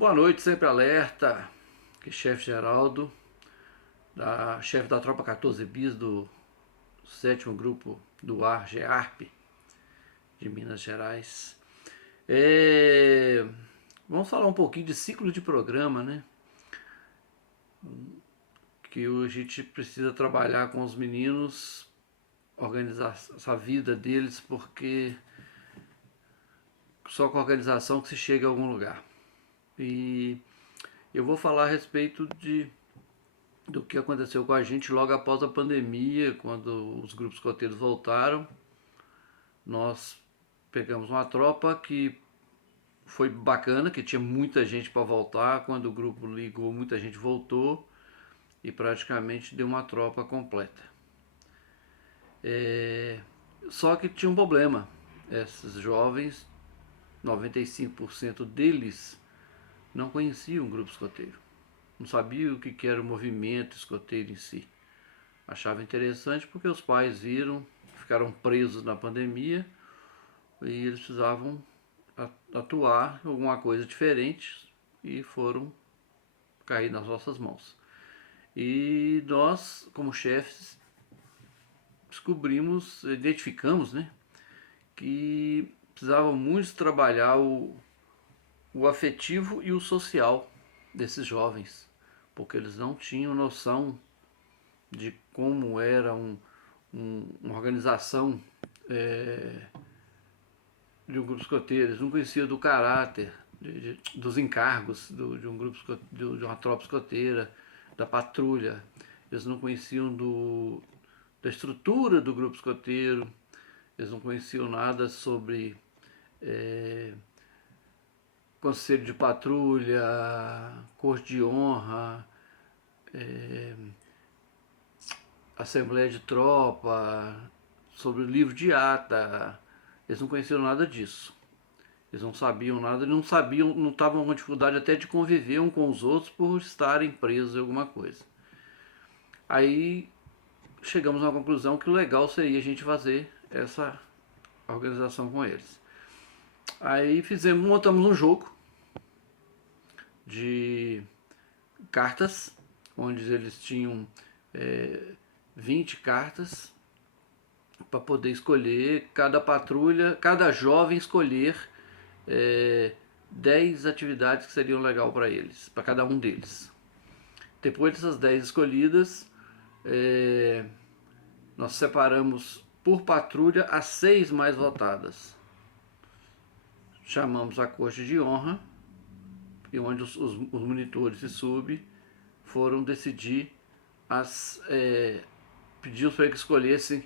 Boa noite, sempre alerta. Que chefe Geraldo, chefe da tropa 14 bis do 7º grupo do ar, GEARP, de Minas Gerais. Vamos falar um pouquinho de ciclo de programa, né? Que a gente precisa trabalhar com os meninos, organizar essa vida deles, porque só com a organização que se chega a algum lugar. E eu vou falar a respeito do que aconteceu com a gente logo após a pandemia, quando os grupos escoteiros voltaram. Nós pegamos uma tropa que foi bacana, que tinha muita gente para voltar. Quando o grupo ligou, muita gente voltou e praticamente deu uma tropa completa. Só que tinha um problema. Esses jovens, 95% deles não conheciam o grupo escoteiro. Não sabiam o que era o movimento escoteiro em si. Achava interessante porque os pais viram, ficaram presos na pandemia e eles precisavam atuar em alguma coisa diferente e foram cair nas nossas mãos. E nós, como chefes, identificamos, né, que precisava muito trabalhar o afetivo e o social desses jovens, porque eles não tinham noção de como era uma organização de um grupo escoteiro. Eles não conheciam do caráter, dos encargos de um grupo de uma tropa escoteira, da patrulha. Eles não conheciam da estrutura do grupo escoteiro. Eles não conheciam nada sobre conselho de patrulha, corpo de honra, assembleia de tropa, sobre o livro de ata. Eles não conheciam nada disso. Eles não sabiam nada, não estavam com dificuldade até de conviver um com os outros por estarem presos em alguma coisa. Aí chegamos à conclusão que o legal seria a gente fazer essa organização com eles. Aí montamos um jogo de cartas, onde eles tinham 20 cartas para poder escolher, cada patrulha, cada jovem escolher 10 atividades que seriam legal para eles, para cada um deles. Depois dessas 10 escolhidas, nós separamos por patrulha as 6 mais votadas. Chamamos a corte de honra, e onde os monitores e sub foram decidir pedimos para que escolhessem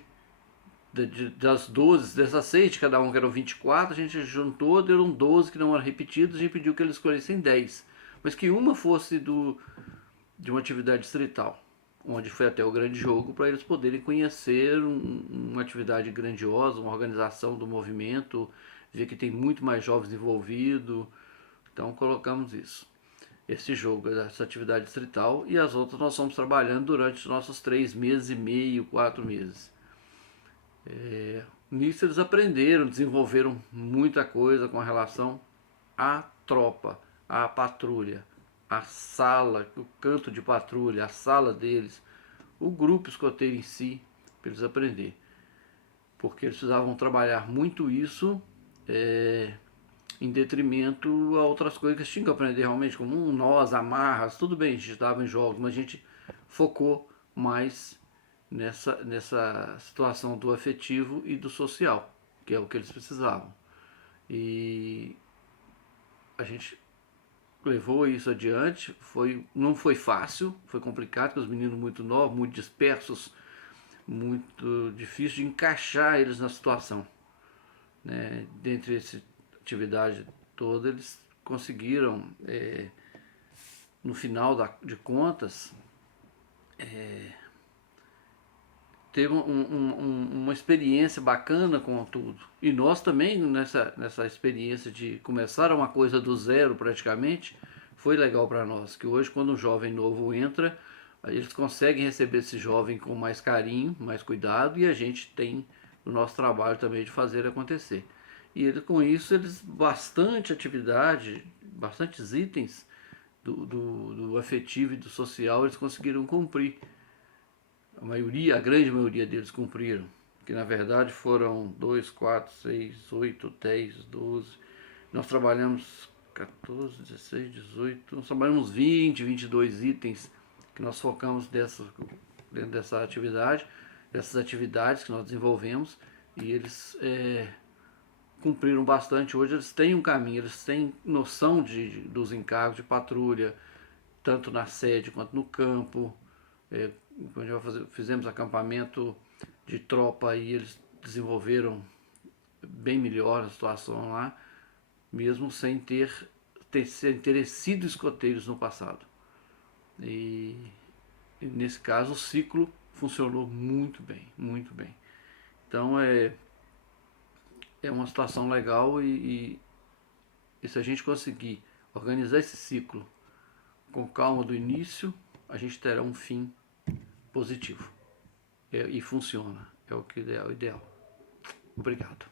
das 12, dessas 6 de cada um, que eram 24, a gente juntou, deram 12 que não eram repetidas, a gente pediu que eles escolhessem 10, mas que uma fosse de uma atividade distrital, onde foi até o grande jogo, para eles poderem conhecer uma atividade grandiosa, uma organização do movimento, ver que tem muito mais jovens envolvidos. Então colocamos esse jogo, essa atividade distrital, e as outras nós fomos trabalhando durante os nossos 3 meses e meio, 4 meses. Nisso eles aprenderam, desenvolveram muita coisa com relação à tropa, à patrulha, à sala, o canto de patrulha, a sala deles, o grupo escoteiro em si, para eles aprenderem. Porque eles precisavam trabalhar muito isso em detrimento a outras coisas que eles tinham que aprender realmente, como nós, amarras, tudo bem, a gente estava em jogos, mas a gente focou mais nessa situação do afetivo e do social, que é o que eles precisavam. E a gente levou isso adiante, não foi fácil, foi complicado, porque os meninos muito novos, muito dispersos, muito difícil de encaixar eles na situação. Né? Dentre essa atividade toda, eles conseguiram, no final de contas, teve uma experiência bacana com tudo. E nós também, nessa experiência de começar uma coisa do zero praticamente, foi legal para nós. Que hoje, quando um jovem novo entra, eles conseguem receber esse jovem com mais carinho, mais cuidado, e a gente tem o nosso trabalho também de fazer acontecer. E com isso, bastante atividade, bastantes itens do afetivo e do social eles conseguiram cumprir. A grande maioria deles cumpriram. Que na verdade foram 2, 4, 6, 8, 10, 12. Nós trabalhamos 14, 16, 18. Nós trabalhamos 20, 22 itens que nós focamos dentro dessa atividade, dessas atividades que nós desenvolvemos. E eles cumpriram bastante. Hoje eles têm um caminho, eles têm noção dos encargos de patrulha, tanto na sede quanto no campo. Fizemos acampamento de tropa e eles desenvolveram bem melhor a situação lá, mesmo sem terem sido escoteiros no passado. E nesse caso o ciclo funcionou muito bem, muito bem. Então é uma situação legal e se a gente conseguir organizar esse ciclo com calma do início, a gente terá um fim positivo. E funciona. É o que é o ideal. Obrigado.